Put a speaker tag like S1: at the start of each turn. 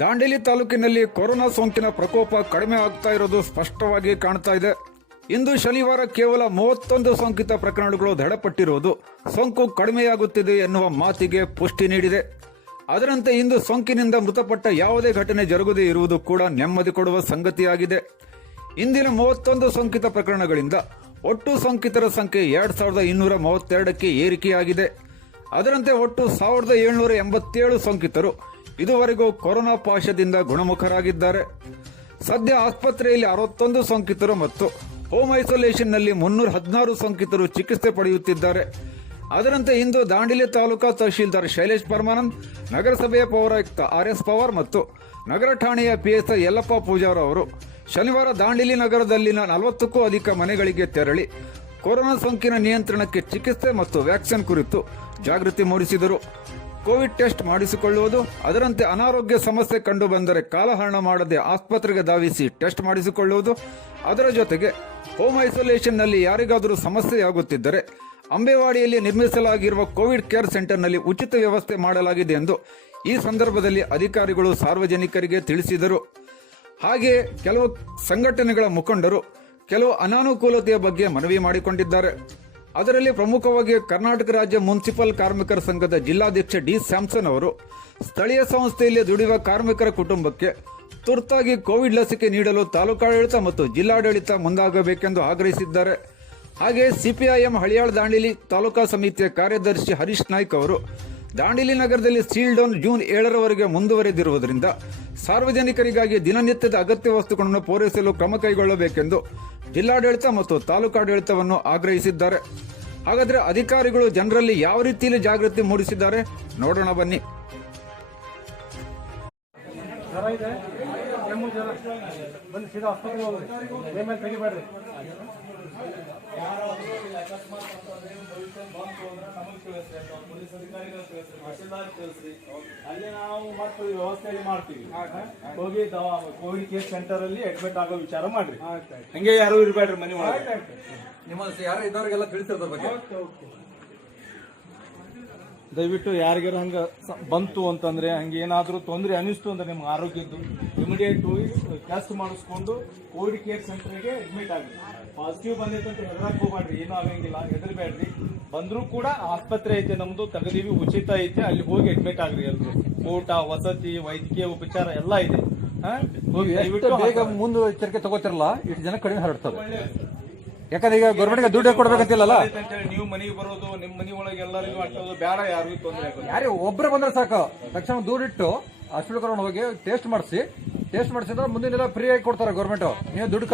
S1: ದಾಂಡೇಲಿ ತಾಲೂಕಿನಲ್ಲಿ ಕೊರೋನಾ ಸೋಂಕಿನ ಪ್ರಕೋಪ ಕಡಿಮೆ ಆಗ್ತಾ ಇರೋದು ಸ್ಪಷ್ಟವಾಗಿ ಕಾಣ್ತಾ ಇದೆ. ಇಂದು ಶನಿವಾರ ಕೇವಲ ಮೂವತ್ತೊಂದು ಸೋಂಕಿತ ಪ್ರಕರಣಗಳು ದೃಢಪಟ್ಟಿರುವುದು ಸೋಂಕು ಕಡಿಮೆಯಾಗುತ್ತಿದೆ ಎನ್ನುವ ಮಾತಿಗೆ ಪುಷ್ಟಿ ನೀಡಿದೆ. ಅದರಂತೆ ಇಂದು ಸೋಂಕಿನಿಂದ ಮೃತಪಟ್ಟ ಯಾವುದೇ ಘಟನೆ ಜರುಗದೇ ಇರುವುದು ಕೂಡ ನೆಮ್ಮದಿ ಕೊಡುವ ಸಂಗತಿಯಾಗಿದೆ. ಇಂದಿನ ಮೂವತ್ತೊಂದು ಸೋಂಕಿತ ಪ್ರಕರಣಗಳಿಂದ ಒಟ್ಟು ಸೋಂಕಿತರ ಸಂಖ್ಯೆ ಎರಡ್ ಸಾವಿರದ ಇನ್ನೂರ ಮೂವತ್ತೆರಡಕ್ಕೆ ಏರಿಕೆಯಾಗಿದೆ. ಅದರಂತೆ ಒಟ್ಟು ಸಾವಿರದ ಏಳ್ನೂರ ಎಂಬತ್ತೇಳು ಸೋಂಕಿತರು ಇದುವರೆಗೂ ಕೊರೋನಾ ಪಾಶದಿಂದ ಗುಣಮುಖರಾಗಿದ್ದಾರೆ. ಸದ್ಯ ಆಸ್ಪತ್ರೆಯಲ್ಲಿ ಅರವತ್ತೊಂದು ಸೋಂಕಿತರು ಮತ್ತು ಹೋಮ್ ಐಸೋಲೇಷನ್ನಲ್ಲಿ ಮುನ್ನೂರ ಹದಿನಾರು ಸೋಂಕಿತರು ಚಿಕಿತ್ಸೆ ಪಡೆಯುತ್ತಿದ್ದಾರೆ. ಅದರಂತೆ ಇಂದು ದಾಂಡೇಲಿ ತಾಲೂಕಾ ತಹಶೀಲ್ದಾರ್ ಶೈಲೇಶ್ ಪರಮಾನಂದ್, ನಗರಸಭೆಯ ಪೌರಾಯುಕ್ತ ಆರ್ ಎಸ್ ಪವಾರ್ ಮತ್ತು ನಗರ ಠಾಣೆಯ ಪಿಎಸ್ಐ ಯಲ್ಲಪ್ಪ ಪೂಜಾರ ಅವರು ಶನಿವಾರ ದಾಂಡಿಲಿ ನಗರದಲ್ಲಿನ ನಲವತ್ತಕ್ಕೂ ಅಧಿಕ ಮನೆಗಳಿಗೆ ತೆರಳಿ ಕೊರೋನಾ ಸೋಂಕಿನ ನಿಯಂತ್ರಣಕ್ಕೆ ಚಿಕಿತ್ಸೆ ಮತ್ತು ವ್ಯಾಕ್ಸಿನ್ ಕುರಿತು ಜಾಗೃತಿ ಮೂಡಿಸಿದರು. ಕೋವಿಡ್ ಟೆಸ್ಟ್ ಮಾಡಿಸಿಕೊಳ್ಳುವುದು, ಅದರಂತೆ ಅನಾರೋಗ್ಯ ಸಮಸ್ಯೆ ಕಂಡು ಬಂದರೆ ಕಾಲಹರಣ ಮಾಡದೆ ಆಸ್ಪತ್ರೆಗೆ ಧಾವಿಸಿ ಟೆಸ್ಟ್ ಮಾಡಿಸಿಕೊಳ್ಳುವುದು, ಅದರ ಜೊತೆಗೆ ಹೋಮ್ ಐಸೋಲೇಷನ್ನಲ್ಲಿ ಯಾರಿಗಾದರೂ ಸಮಸ್ಯೆಯಾಗುತ್ತಿದ್ದರೆ ಅಂಬೇವಾಡಿಯಲ್ಲಿ ನಿರ್ಮಿಸಲಾಗಿರುವ ಕೋವಿಡ್ ಕೇರ್ ಸೆಂಟರ್ನಲ್ಲಿ ಉಚಿತ ವ್ಯವಸ್ಥೆ ಮಾಡಲಾಗಿದೆ ಎಂದು ಈ ಸಂದರ್ಭದಲ್ಲಿ ಅಧಿಕಾರಿಗಳು ಸಾರ್ವಜನಿಕರಿಗೆ ತಿಳಿಸಿದರು. ಹಾಗೆ ಕೆಲವು ಸಂಘಟನೆಗಳ ಮುಖಂಡರು ಕೆಲವು ಅನಾನುಕೂಲತೆಯ ಬಗ್ಗೆ ಮನವಿ ಮಾಡಿಕೊಂಡಿದ್ದಾರೆ. ಅದರಲ್ಲಿ ಪ್ರಮುಖವಾಗಿ ಕರ್ನಾಟಕ ರಾಜ್ಯ ಮುನ್ಸಿಪಲ್ ಕಾರ್ಮಿಕರ ಸಂಘದ ಜಿಲ್ಲಾಧ್ಯಕ್ಷ ಡಿ ಸ್ಯಾಮ್ಸನ್ ಅವರು, ಸ್ಥಳೀಯ ಸಂಸ್ಥೆಯಲ್ಲಿ ದುಡಿಯುವ ಕಾರ್ಮಿಕರ ಕುಟುಂಬಕ್ಕೆ ತುರ್ತಾಗಿ ಕೋವಿಡ್ ಲಸಿಕೆ ನೀಡಲು ತಾಲೂಕಾಡಳಿತ ಮತ್ತು ಜಿಲ್ಲಾಡಳಿತ ಮುಂದಾಗಬೇಕೆಂದು ಆಗ್ರಹಿಸಿದ್ದಾರೆ. ಹಾಗೆ ಸಿಪಿಐಎಂ ಹಳಿಯಾಳ ದಾಂಡಿಲಿ ತಾಲೂಕಾ ಸಮಿತಿಯ ಕಾರ್ಯದರ್ಶಿ ಹರೀಶ್ ನಾಯ್ಕ್ ಅವರು ದಾಂಡೇಲಿ ನಗರದಲ್ಲಿ ಸೀಲ್ ಡೌನ್ ಜೂನ್ ಏಳರವರೆಗೆ ಮುಂದುವರೆದಿರುವುದರಿಂದ ಸಾರ್ವಜನಿಕರಿಗಾಗಿ ದಿನನಿತ್ಯದ ಅಗತ್ಯ ವಸ್ತುಗಳನ್ನು ಪೂರೈಸಲು ಕ್ರಮ ಕೈಗೊಳ್ಳಬೇಕೆಂದು ಜಿಲ್ಲಾಡಳಿತ ಮತ್ತು ತಾಲೂಕಾಡಳಿತವನ್ನು ಆಗ್ರಹಿಸಿದ್ದಾರೆ. ಹಾಗಾದರೆ ಅಧಿಕಾರಿಗಳು ಜನರಲ್ಲಿ ಯಾವ ರೀತಿಯಲ್ಲಿ ಜಾಗೃತಿ ಮೂಡಿಸಿದ್ದಾರೆ? ನೋಡೋಣ ಬನ್ನಿ.
S2: ಬಂದು ಮೇಲೆ ತೆಗಿಬೇಡ್ರಿ
S3: ಪೊಲೀಸ್ ಅಧಿಕಾರಿಗಳು ತಿಳಿಸ್ರಿ ತಹಶೀಲ್ದಾರ್ ತಿಳಿಸ್ರಿ ಅಲ್ಲಿ ನಾವು ಮತ್ತೆ ವ್ಯವಸ್ಥೆ ಮಾಡ್ತೀವಿ. ಹೋಗಿ ದವಾ ಕೋವಿಡ್ ಕೇರ್ ಸೆಂಟರ್ ಅಲ್ಲಿ ಅಡ್ಮಿಟ್ ಆಗೋ ವಿಚಾರ ಮಾಡ್ರಿ. ಹಂಗೆ ಯಾರು ಇರ್ಬೇಡ್ರಿ ಮನೆ ಒಳಗೆ.
S4: ನಿಮ್ಮ ಯಾರು ಇದ್ದವರಿಗೆಲ್ಲ ತಿಳಿಸಿರ್ತಾರ ಬಗ್ಗೆ?
S3: ದಯವಿಟ್ಟು ಯಾರಿಗಾರ ಹಂಗ ಬಂತು ಅಂತಂದ್ರೆ ಹಂಗೆ ಏನಾದ್ರೂ ತೊಂದರೆ ಅನಿಸ್ತು ಅಂದ್ರೆ ನಿಮ್ಮ ಆರೋಗ್ಯದ್ದು ಇಮಿಡಿಯೇಟ್ ಹೋಗಿ ಟೆಸ್ಟ್ ಮಾಡಿಸ್ಕೊಂಡು ಕೋವಿಡ್ ಕೇರ್ ಸೆಂಟರ್ಗೆ ಅಡ್ಮಿಟ್ ಆಗಿ ಪಾಸಿಟಿವ್ ಬಂದಿತ್ತು ಅಂತ ಹೆದರಕ್ ಹೋಗ್ಬೇಡ್ರಿ ಏನೂ ಆಗಂಗಿಲ್ಲ ಹೆದರ್ಬೇಡ್ರಿ. ಬಂದ್ರೂ ಕೂಡ ಆಸ್ಪತ್ರೆ ಐತೆ ನಮ್ದು ತಗದೀವಿ ಉಚಿತ ಐತೆ ಅಲ್ಲಿ ಹೋಗಿ ಅಡ್ಮಿಟ್ ಆಗ್ರಿ ಎಲ್ರು. ಊಟ ವಸತಿ ವೈದ್ಯಕೀಯ ಉಪಚಾರ ಎಲ್ಲ ಇದೆ.
S4: ಬೇಗ ಮುಂದೆ ಎಚ್ಚರಿಕೆ ತಗೋತಿರಲ್ಲ ಇಷ್ಟು ಜನ ಕಡಿಮೆ ಹರಡ್ತಾರೆ. ಯಾಕಂದ್ರೆ ಈಗ ಗೌರ್ಮೆಂಟ್ಗೆ ದುಡ್ಡು ಕೊಡ್ಬೇಕಂತಿಲ್ಲಲ್ಲ?
S3: ಅಂತೇಳಿ ನೀವು ಮನೆಗೆ ಬರೋದು ನಿಮ್ಮ ಮನೆ ಒಳಗೆ ಎಲ್ಲರಿಗೂ ಅಟ್ಟೋದು ಬೇಡ ಯಾರಿಗೂ ತೊಂದರೆ
S4: ಯಾರೇ ಒಬ್ಬರು ಬಂದ್ರೆ ಸಾಕು. ತಕ್ಷಣ ದೂರಿಟ್ಟು ಹಾಸ್ಪಿಟಲ್ ಕರೋಣ ಹೋಗಿ ಟೇಸ್ಟ್ ಮಾಡಿಸಿ. ಟೇಸ್ಟ್ ಮಾಡಿಸಿದ್ರೆ ಮುಂದಿನ ಫ್ರೀ ಆಗಿ ಕೊಡ್ತಾರೆ ಗೌರ್ಮೆಂಟ್ ನೀವು ದುಡ್ಡು